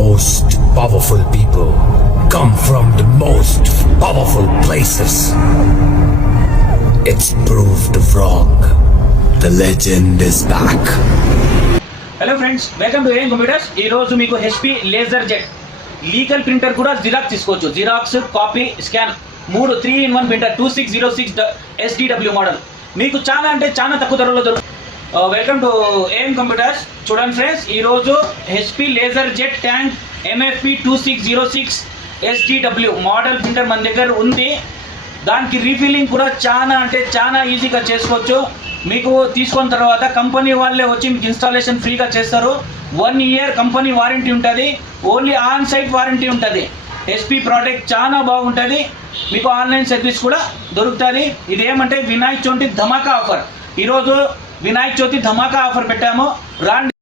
most powerful people come from the most powerful places. It's proved wrong. The legend is back. Hello friends, welcome to AM computers. ఈరోజు మీకు HP laser jet legal printer కూడా xerox తీసుకోవచ్చు. Xerox, copy, scan 3-in-1 printer 2606 SDW model మీకు చాలా అంటే చాలా తక్కువ ధరలో దొరుకుతుంది. Welcome to AM computers. చూడండి ఫ్రెండ్స్, ఈరోజు HP laser jet tank MFP 2606 SDW model printer మన దగ్గర ఉంది. దానికి రీఫిల్లింగ్ కూడా చాలా అంటే చాలా ఈజీగా చేసుకోవచ్చు. మీకు తీసుకున్న తర్వాత కంపెనీ వాళ్ళే వచ్చి మీకు ఇన్స్టాలేషన్ ఫ్రీగా చేస్తారు. 1 year కంపెనీ వారంటీ ఉంటుంది. ఓన్లీ ఆన్ సైట్ వారంటీ ఉంటుంది. హెచ్పి ప్రోడక్ట్ చాలా బాగుంటుంది. మీకు ఆన్లైన్ సర్వీస్ కూడా దొరుకుతుంది. ఇది ఏమంటే వినాయక చవితి ధమాకా ఆఫర్. ఈరోజు వినాయక చవితి ధమాకా ఆఫర్ పెట్టాము. రాండి.